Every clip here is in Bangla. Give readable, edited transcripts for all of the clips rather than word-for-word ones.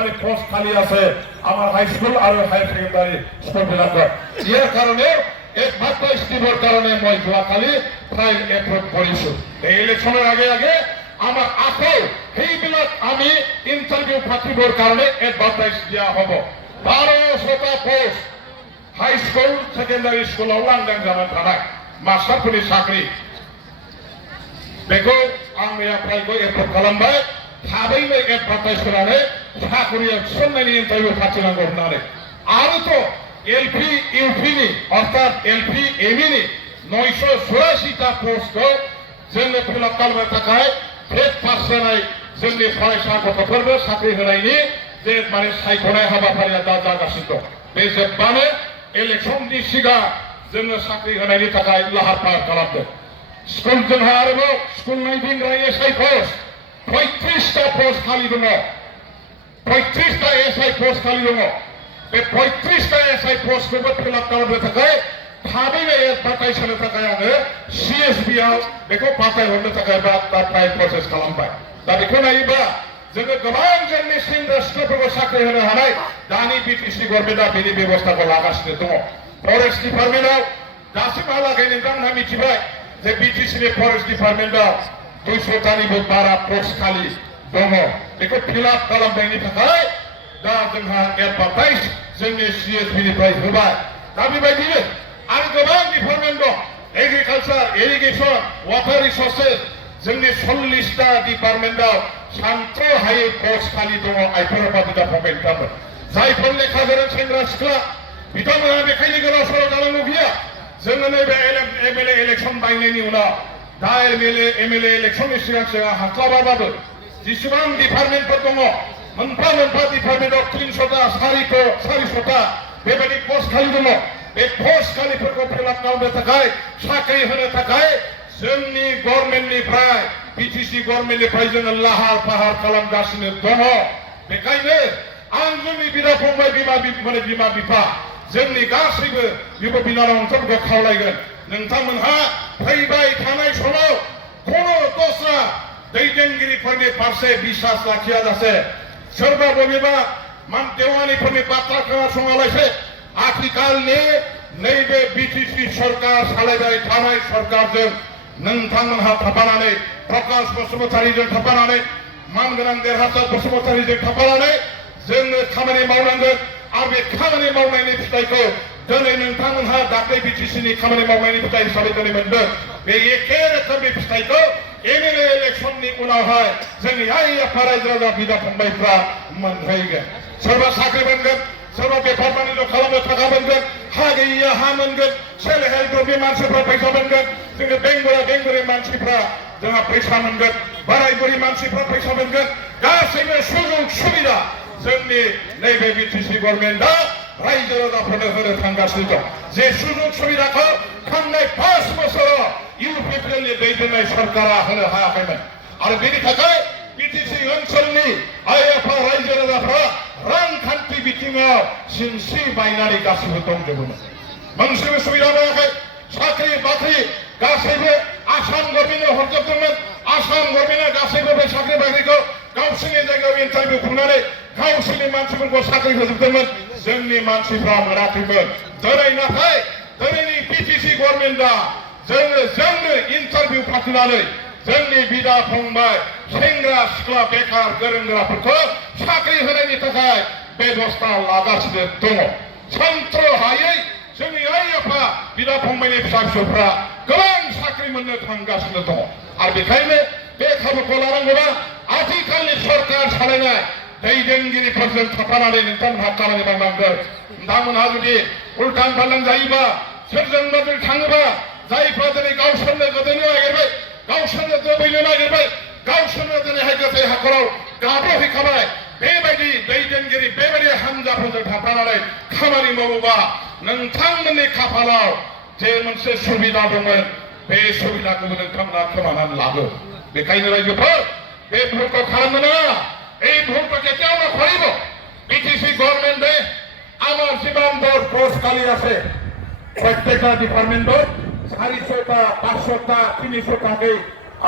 মানে পোস্ট খালি আছে আমার হাই স্কুল আর হায়ার সেকেন্ডারি স্কুল বিলাকত ইয়াৰ কাৰণে একমাত্ৰ স্কিমৰ কাৰণে মই যোৱাকালি ফাইল এপ্ৰুভ কৰিছো এই ইলেকশ্যনৰ আগে আগে আমাৰ আকৌ সেইবিলাক আমি ইণ্টাৰভিউ পাতিবৰ কাৰণে এডভাৰটাইজ দিয়া হ'ব 1200টা পোষ্ট হাই স্কুল সেকেন্ডারি স্কুलाव लांदां जाना थानाय मास्टारफोरनि साख्रि बेखौ आं मैयाफ्रायबो एप्रुभ खालामबाय थाबैनो एडभारटाइज होनानै साख्रियाव थिसननायनि इन्टारभिउ फाथिनांगौ होननानै आरोथ' एलपि इउपिनि अर्थात एलपि एमइनि 984टा पोस्टखौ जोंनो फिलआप खालामनो थाखाय 5% जोंनि फरायसा गथ'फोरनो साख्रि होनायनि जे माने सायख'नाय हाबाफारिया दा जागासिनो दं बे जोबबानो इलेक्शननि सिगां जोङो साख्रि होनायनि थाखाय लाहार फाहार खालामदों स्कुल जोंहा आरोबाव स्कुल नायदिंग्रा एसआइ पोस्ट 35टा पोस्ट खालि दङ 35टा एसआइ पोस्ट खालि दङ बे 35टा एसआइ पोस्टखौबो फिलआप खालामनो थाखाय थाबैनो एडभारटाइज होनो थाखाय आङो सिएसबिआव बेखौ फाथायहरनो थाखाय दा फाइल प्रसेस खालामबाय दा बेखौ नायोबा जोङो गोबां जोंनि सेंग्रा सिख्लाफोरखौ साख्रि होनो हानाय दानि बिटिसि गभर्नमेन्टआ बेनि बेबस्थाखौ लागासिनो दङ फरेस्ट डिपार्टमेन्टआव दासिमहालागै नोंथांमोनहा मिथिबाय जे बिटिसिनि फरेस्ट डिपार्टमेन्टआव 200टानिबो बारा पोस्ट खालि दङ बेखौ फिलआप खालामनायनि थाखाय दा जोंहा एडभारटाइज जोंनि सिएसबिनिफ्राय होबाय दा बेबायदिनो आरो गोबां डिपार्टमेन्ट दं एग्रिकालचार इरिगेसन वाटार रिसोर्सेस जोंनि 40टा डिपार्टमेन्टआव सानथ्र'हायै पोस्ट खालि दङ आइफोर बिदा फंबाय बिथांमोन जायफोर लेखा गोरों सेंग्रा सिख्ला बिथांमोनहा बेखायनो गोलाव सर' जानांगौ गैया जोङो नैबे एमएलए इलेक्सन बायनायनि उनाव दा एमएलए इलेक्सननि सिगां सिगां हास्लाबाबाबो जेसेबां डिपार्टमेन्टफोर दङ मोनफा मोनफा डिपार्टमेन्टआव 300टा 400टा बेबायदि पोस्ट खालि दङ बे पोस्ट खालिफोरखौ फिलआप खालामनो थाखाय साख्रि होनो थाखाय जोंनि गभर्नमेन्टनिफ्राय बिटिसि गभर्नमेन्टनिफ्राय जोङो लाहार फाहार खालामगासिनो दङ बेखायनो आं जोंनि बिदा फंबाय बिमा बिफा जोंनि गासैबो बिब' बिनानावफोरखौ खावलायगोन नोंथांमोनहा फैबाय थानाय समाव कोनो दस्रा दैदेनगिरिफोरनि फारसे बिसास लाखियाजासे सोरबा बबेबा देवानिफोरनि बाथ्रा खोनासङालासे आथिखालनि नैबे बिटिसि सरकार सालायबाय थानाय सरकारजों नोंथांमोनहा थाफानानै प्रकाश बसुमतारीजों थाफानानै मानगोनां देरहासार बसुमतारीजों थाफानानै जोङो खामानि मावनांगोन आरो बे खामानि मावनायनि फिथाइखौ दिनै नोंथांमोनहा दाख्लै बिटिसिनि खामानि मावनायनि फिथाइ हिसाबै दिनै मोनदों बे एखे रोखोमनि फिथाइखौ एमएलए इलेक्सननि उनावहाय जोंनि आइ आफा रायजो राजा बिदा फंबायफ्रा मोनहैगोन सोरबा साख्रि मोनगोन सोरबा बेफार बानिज्य खालामनो थाखा मोनगोन हा गैयिया हा मोनगोन सेल्फ हेल्प ग्रुपनि मानसिफ्रा फैसा मोनगोन जोङो बेंगुरा मानसिफ्रा जोंहा फैसा मोनगोन बोराय बुरि मानसिफ्रा फैसा मोनगोन गासैबो सुजुग सुबिदा जोंनि नैबे बिटिसि गभर्नमेन्टआ रायजो राजाफोरनो होनो थांगासिनो दं जे सुजुग सुबिदाखौ थांनाय 5 बोसोराव इउपिपिएलनि दैदेननाय सरकारा होनो हायाखैमोन आरो बेनि थाखाय बिटिसि ओनसोलनि आइ आफा रायजो राजाफ्रा रांखान्थि बिथिङाव सिनस्रि बायनानै गासैबो दंजोबोमोन मोनसेबो सुबिदा मोनाखै साख्रि बाख्रि गासैबो आसाम गभर्नमेन्टनो हरजोबदोंमोन आसाम गभर्नमेन्टआ गासैबो बे साख्रि बाख्रिखौ गावसोरनि जायगायाव इन्टारभिउ खुंनानै गावसोरनि मानसिफोरखौ साख्रि होजोबदोंमोन जोंनि मानसिफ्रा मोनाखैमोन दिनै नाथाय दिनैनि बिटिसि गभर्नमेन्टआ जोंनो इन्टारभिउ फाथिनानै जोंनि बिदा फंबाय सेंग्रा सिख्ला बेकार गोरों गोराफोरखौ साख्रि होनायनि थाखाय बेबस्था लागासिनो दङ सानथ्र'हायै जोंनि आइ आफा बिदा फंबायनि फिसा फिसौफ्रा गोबां साख्रि मोननो थांगासिनो दङ आरो बेखायनो बे खाबुखौ लानांगौबा आथिखालनि सरकार सालायनाय दैदेनगिरिफोरजों थाफानानै नोंथांमोनहा खामानि मावनांगोन नोंथांमोनहा जुदि उल्टां फाल्टां जायोबा सोरजोंबा जुदि थाङोबा जायफ्रा दिनै गावसोरनो गोदोनो नागिरबाय गावसोरनो दोबैनो नागिरबाय गावसोरनो दिनैहाय गोथै हाखराव गाब्रहैखाबाय बेबायदि दैदेनगिरि बेबायदि हान्जाफोरजों थाफानानै खामानि मावोबा नोंथांमोननि खाफालाव जे मोनसे सुबिदा दंमोन बे सुबिदाखौबो नोंथांमोना खोमानानै लागोन बेखायनो रायजोफोर बे भुलखौ खालामनो नाङा এই ভুলটা কেটে আমরা করিব বিটিসি গভর্নমেন্টে আমার জীবন দর পোস্ট খালি আছে প্রত্যেকটা ডিপার্টমেন্টত 400টা 500টা 300টাকে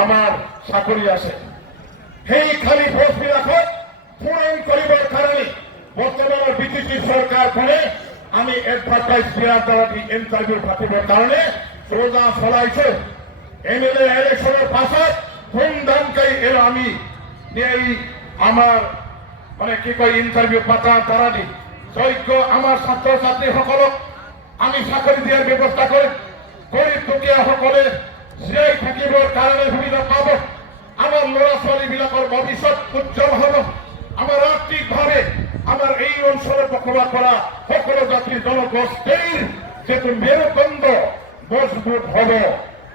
আমার চাকরি আছে সেই খালি পোস্ট বিলাকত পূরণ করিবার কারণে বিজেপি সরকার করে আমি এডভার্টাইজ দেওয়ার দ্বারা ইন্টারভিউ পাঠিবার কারণে সোজা চলাইছে এমএলএ ইলেকশনের পাছত ধুমধামকে এর আমি এই আমার মানে কি কয় ইন্টারভিউ পাঠার দ্বারা যোগ্য আমার ছাত্রছাত্রী সকলক আমি চাকরি দিয়ার ব্যৱস্থা কৰিম গরিব দুখীয়া সকলে জীয়াই থাকিবৰ কাৰণে সুবিধা পাব আমার ল'ৰা ছোৱালী বিলাকৰ ভৱিষ্যত উজ্জ্বল হ'ব আমার আর্থিকভাৱে আমার এই অঞ্চলে বসবাস কৰা সকলো জাতি জনগোষ্ঠীৰ যিটো মেৰুদণ্ড মজবুত হ'ব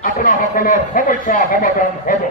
আপোনাসকলৰ সমস্যা সমাধান হ'ব।